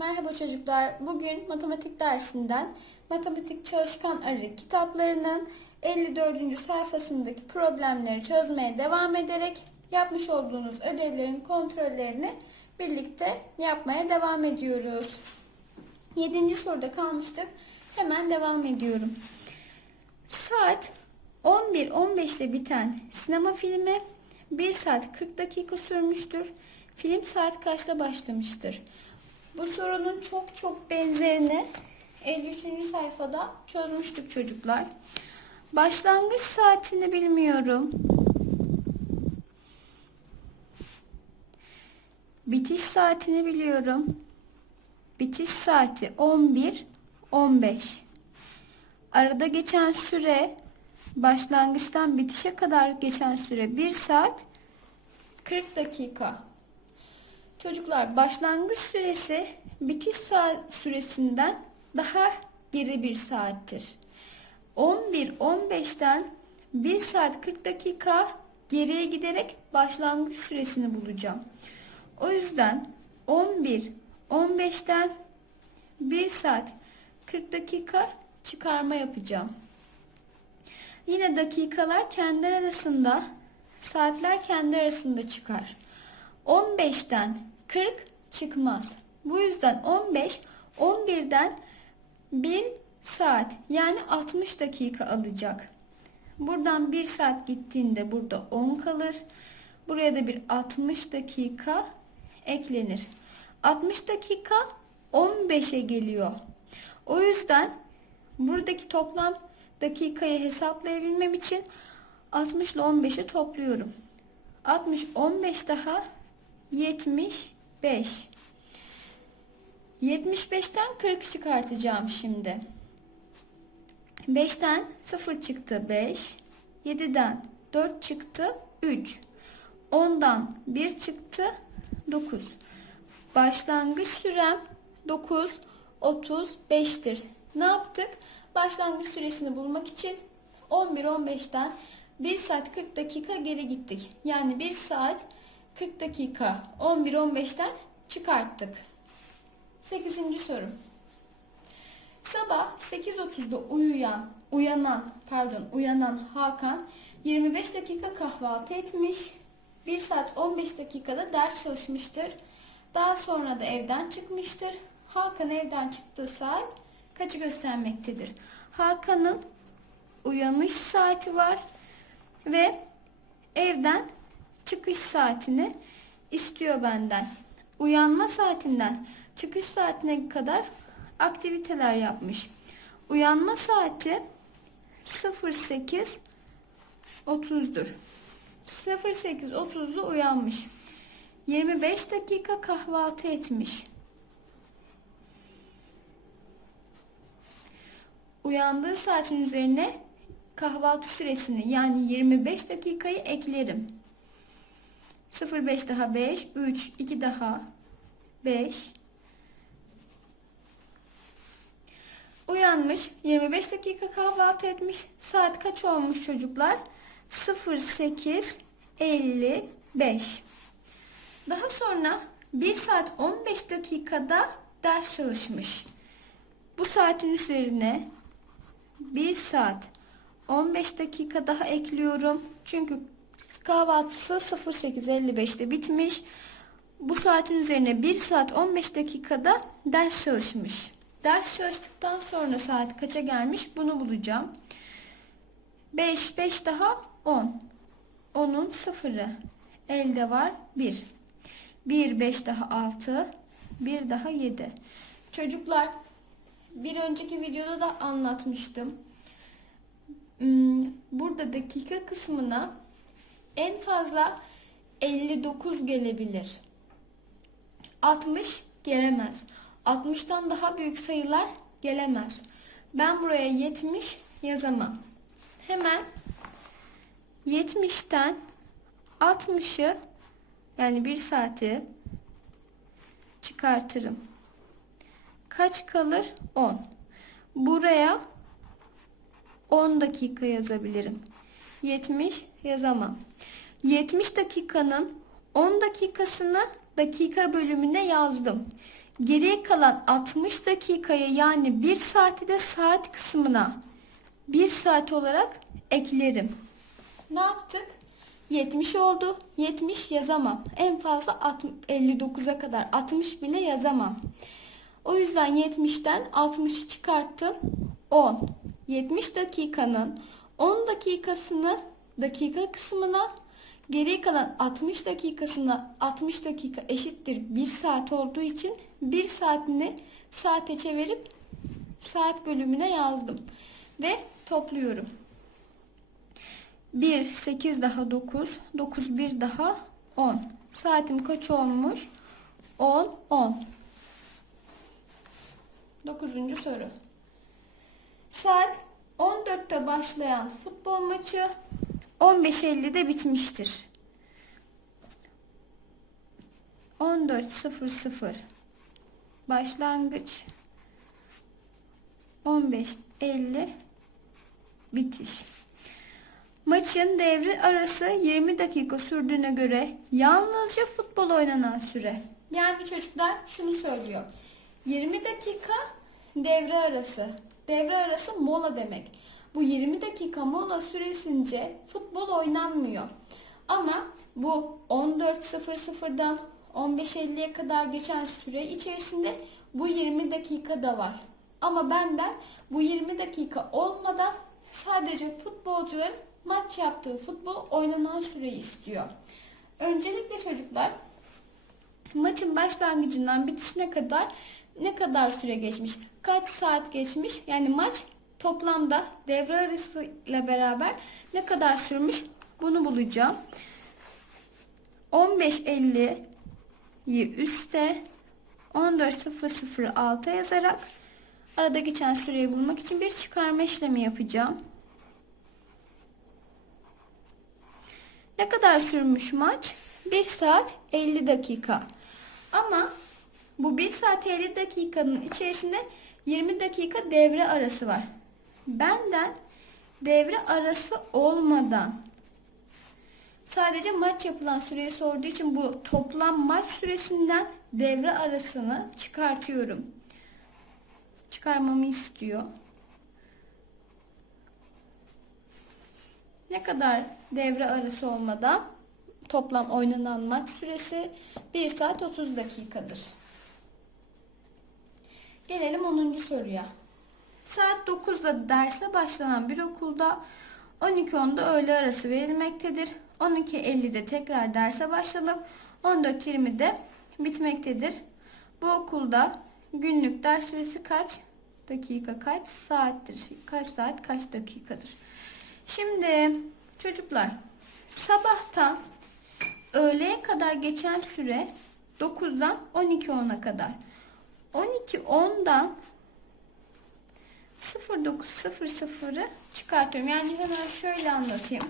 Merhaba çocuklar. Bugün matematik dersinden Matematik Çalışkan Arı kitaplarının 54. sayfasındaki problemleri çözmeye devam ederek yapmış olduğunuz ödevlerin kontrollerini birlikte yapmaya devam ediyoruz. 7. soruda kalmıştık. Hemen devam ediyorum. Saat 11.15'te biten sinema filmi 1 saat 40 dakika sürmüştür. Film saat kaçta başlamıştır? Bu sorunun çok çok benzerini 53. sayfada çözmüştük çocuklar. Başlangıç saatini bilmiyorum. Bitiş saatini biliyorum. Bitiş saati 11 15. Arada geçen süre başlangıçtan bitişe kadar geçen süre 1 saat 40 dakika. Çocuklar başlangıç süresi bitiş saat süresinden daha geri bir saattir. 11-15'ten 1 saat 40 dakika geriye giderek başlangıç süresini bulacağım. O yüzden 11-15'ten 1 saat 40 dakika çıkarma yapacağım. Yine dakikalar kendi arasında, saatler kendi arasında çıkar. 15'ten 40 çıkmaz. Bu yüzden 15 11'den 1 saat yani 60 dakika alacak. Buradan 1 saat gittiğinde burada 10 kalır. Buraya da bir 60 dakika eklenir. 60 dakika 15'e geliyor. O yüzden buradaki toplam dakikayı hesaplayabilmem için 60 ile 15'i topluyorum. 60 15 daha 75. 75'ten 40 çıkartacağım şimdi. 5'ten 0 çıktı 5. 7'den 4 çıktı 3. 10'dan 1 çıktı 9. Başlangıç sürem 9 35'tir. Ne yaptık? Başlangıç süresini bulmak için 11 15'ten 1 saat 40 dakika geri gittik. Yani 1 saat 40 dakika 11-15'ten çıkarttık. 8. soru. Sabah 8.30'da uyuyan, uyanan, pardon, uyanan Hakan 25 dakika kahvaltı etmiş. 1 saat 15 dakikada ders çalışmıştır. Daha sonra da evden çıkmıştır. Hakan evden çıktığı saat kaçı göstermektedir? Hakan'ın uyanış saati var ve evden çıkış saatini istiyor benden. Uyanma saatinden çıkış saatine kadar aktiviteler yapmış. Uyanma saati 08.30'dur. 08.30'da uyanmış. 25 dakika kahvaltı etmiş. Uyandığı saatin üzerine kahvaltı süresini yani 25 dakikayı eklerim. 05 daha 5, 3, 2 daha 5. Uyanmış, 25 dakika kahvaltı etmiş. Saat kaç olmuş çocuklar? 08.55. Daha sonra 1 saat 15 dakikada ders çalışmış. Bu saatin üzerine 1 saat 15 dakika daha ekliyorum. Çünkü kahvaltısı 08.55'te bitmiş. Bu saatin üzerine 1 saat 15 dakikada ders çalışmış. Ders çalıştıktan sonra saat kaça gelmiş bunu bulacağım. 5, 5 daha 10. 10'un sıfırı. Elde var 1. 1, 5 daha 6. 1 daha 7. Çocuklar bir önceki videoda da anlatmıştım. Hmm, Burada dakika kısmına en fazla 59 gelebilir. 60 gelemez. 60'tan daha büyük sayılar gelemez. Ben buraya 70 yazamam. Hemen 70'ten 60'ı yani 1 saati çıkartırım. Kaç kalır? 10. Buraya 10 dakika yazabilirim. 70 yazamam. 70 dakikanın 10 dakikasını dakika bölümüne yazdım. Geriye kalan 60 dakikayı yani 1 saati de saat kısmına 1 saat olarak eklerim. Ne yaptık? 70 oldu. 70 yazamam. En fazla 60 59'a kadar 60 bile yazamam. O yüzden 70'ten 60'ı çıkarttım. 10. 70 dakikanın 10 dakikasını dakika kısmına geriye kalan 60 dakikasına 60 dakika eşittir 1 saat olduğu için 1 saatini saate çevirip saat bölümüne yazdım. Ve topluyorum. 1, 8 daha 9, 9 1 daha 10. Saatim kaç olmuş? 10, 10. Dokuzuncu soru. Saat 14'te başlayan futbol maçı 15.50'de bitmiştir. 14.00 başlangıç 15.50 bitiş. Maçın devre arası 20 dakika sürdüğüne göre yalnızca futbol oynanan süre. Yani çocuklar şunu söylüyor. 20 dakika devre arası. Devre arası mola demek. Bu 20 dakika mola süresince futbol oynanmıyor. Ama bu 14.00'dan 15.50'ye kadar geçen süre içerisinde bu 20 dakika da var. Ama benden bu 20 dakika olmadan sadece futbolcuların maç yaptığı futbol oynanan süreyi istiyor. Öncelikle çocuklar maçın başlangıcından bitişine kadar ne kadar süre geçmiş, kaç saat geçmiş yani maç toplamda devre arasıyla beraber ne kadar sürmüş bunu bulacağım. 15.50'yi üste 14.00 alta yazarak arada geçen süreyi bulmak için bir çıkarma işlemi yapacağım. Ne kadar sürmüş maç? 1 saat 50 dakika. Ama bu 1 saat 50 dakikanın içerisinde 20 dakika devre arası var. Benden devre arası olmadan sadece maç yapılan süreyi sorduğu için bu toplam maç süresinden devre arasını çıkartıyorum. Çıkarmamı istiyor. Ne kadar devre arası olmadan toplam oynanan maç süresi 1 saat 30 dakikadır. Gelelim 10. soruya. Saat 9'da derse başlanan bir okulda 12.10'da öğle arası verilmektedir. 12.50'de tekrar derse başlanıp 14.20'de bitmektedir. Bu okulda günlük ders süresi kaç dakika kaç saattir? Kaç saat kaç dakikadır? Şimdi çocuklar sabahtan öğleye kadar geçen süre 9'dan 12.10'a kadar. 12.10'dan 09.00'ı çıkartıyorum. Yani hemen şöyle anlatayım.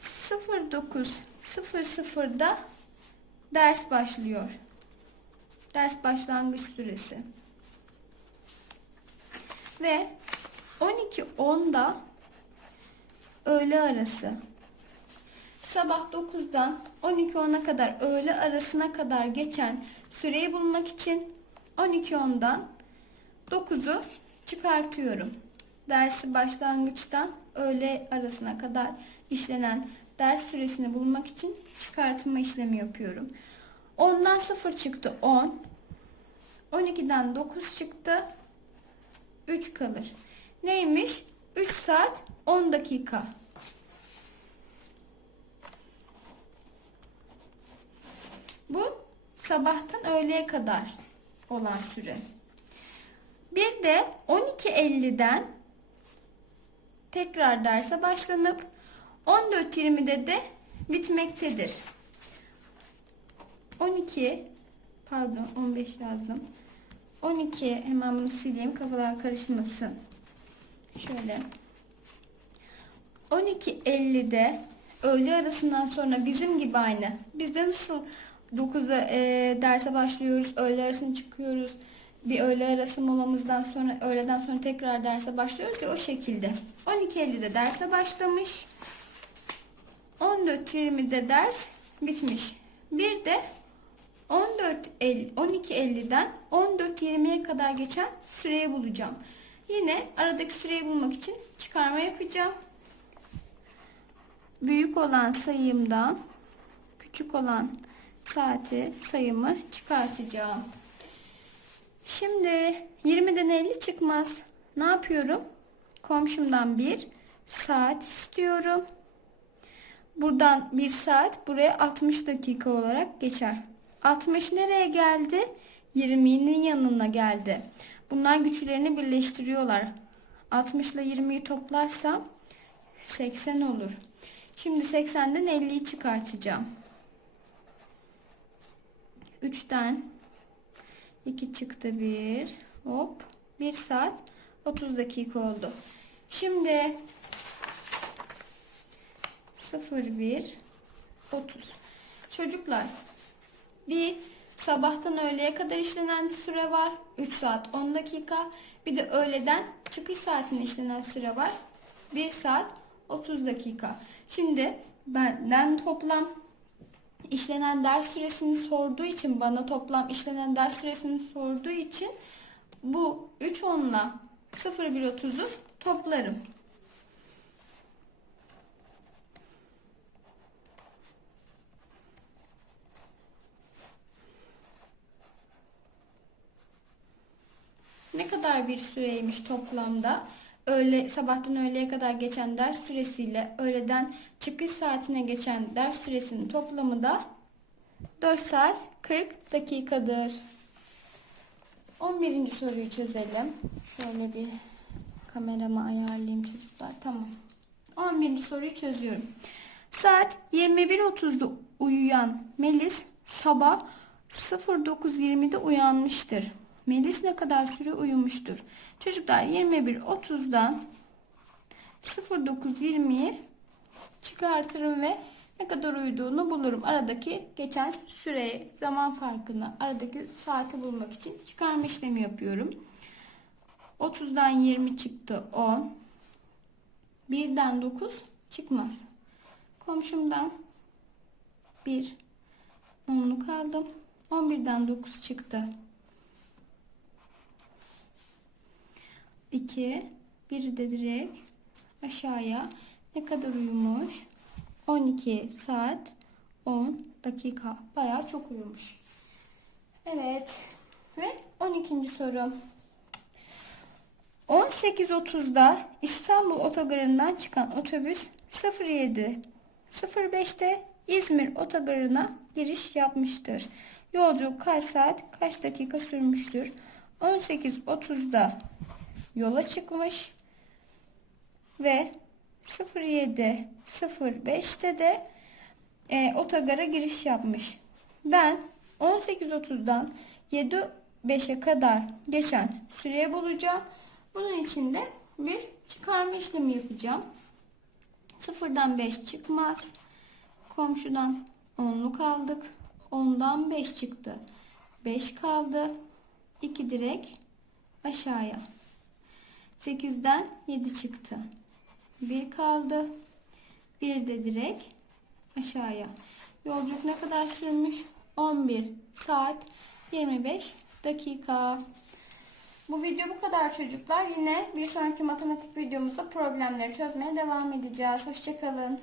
09.00'da ders başlıyor. Ders başlangıç süresi. Ve 12.10'da öğle arası. Sabah 9'dan 12.10'a kadar öğle arasına kadar geçen süreyi bulmak için 12.10'dan 9'u çıkartıyorum. Dersi başlangıçtan öğle arasına kadar işlenen ders süresini bulmak için çıkartma işlemi yapıyorum. 10'dan 0 çıktı 10. 12'den 9 çıktı. 3 kalır. Neymiş? 3 saat 10 dakika. Bu sabahtan öğleye kadar olan süre. Bir de 12.50'den tekrar derse başlanıp 14.20'de de bitmektedir. 12 pardon 15 yazdım. 12 hemen bunu sileyim kafalar karışmasın. Şöyle. 12.50'de öğle arasından sonra bizim gibi aynı. Bizde nasıl 9'da e, derse başlıyoruz, öğle arasını çıkıyoruz. Bir öğle arası molamızdan sonra, öğleden sonra tekrar derse başlıyoruz ya o şekilde. 12.50'de derse başlamış. 14.20'de ders bitmiş. Bir de 14 12.50'den 14.20'ye kadar geçen süreyi bulacağım. Yine aradaki süreyi bulmak için çıkarma yapacağım. Büyük olan sayımdan küçük olan saati sayımı çıkartacağım. Şimdi 20'den 50 çıkmaz. Ne yapıyorum? Komşumdan bir saat istiyorum. Buradan bir saat buraya 60 dakika olarak geçer. 60 nereye geldi? 20'nin yanına geldi. Bunlar güçlerini birleştiriyorlar. 60 ile 20'yi toplarsam 80 olur. Şimdi 80'den 50'yi çıkartacağım. 3'ten 2 çıktı 1. Hop. 1 saat 30 dakika oldu. Şimdi 01 30. Çocuklar bir sabahtan öğleye kadar işlenen süre var. 3 saat 10 dakika. Bir de öğleden çıkış saatine işlenen süre var. 1 saat 30 dakika. Şimdi benden toplam işlenen ders süresini sorduğu için bana toplam işlenen ders süresini sorduğu için bu 3 onla 0130'u toplarım. Ne kadar bir süreymiş toplamda? Öğle, sabahtan öğleye kadar geçen ders süresiyle öğleden çıkış saatine geçen ders süresinin toplamı da 4 saat 40 dakikadır. 11. soruyu çözelim. Şöyle bir kameramı ayarlayayım çocuklar. Tamam. 11. soruyu çözüyorum. Saat 21.30'da uyuyan Melis sabah 09.20'de uyanmıştır. Melis ne kadar süre uyumuştur? Çocuklar 21.30'dan 09.20'yi çıkartırım ve ne kadar uyuduğunu bulurum. Aradaki geçen süre, zaman farkını, aradaki saati bulmak için çıkarma işlemi yapıyorum. 30'dan 20 çıktı 10. 1'den 9 çıkmaz. Komşumdan 1 10'luk aldım. 11'den 9 çıktı. 2 biri de direkt aşağıya ne kadar uyumuş? 12 saat 10 dakika. Bayağı çok uyumuş. Evet. Ve 12. soru. 18.30'da İstanbul otogarından çıkan otobüs 07 05'te İzmir otogarına giriş yapmıştır. Yolculuk kaç saat, kaç dakika sürmüştür? 18.30'da yola çıkmış ve 07 05'te de e, otogara giriş yapmış. Ben 18.30'dan 7.5'e kadar geçen süreyi bulacağım. Bunun için de bir çıkarma işlemi yapacağım. Sıfırdan 5 çıkmaz. Komşudan 10'luk aldık. 10'dan 5 çıktı. 5 kaldı. 2 direkt aşağıya. 8'den 7 çıktı. 1 kaldı. 1 de direkt aşağıya. Yolculuk ne kadar sürmüş? 11 saat 25 dakika. Bu video bu kadar çocuklar. Yine bir sonraki matematik videomuzda problemleri çözmeye devam edeceğiz. Hoşçakalın.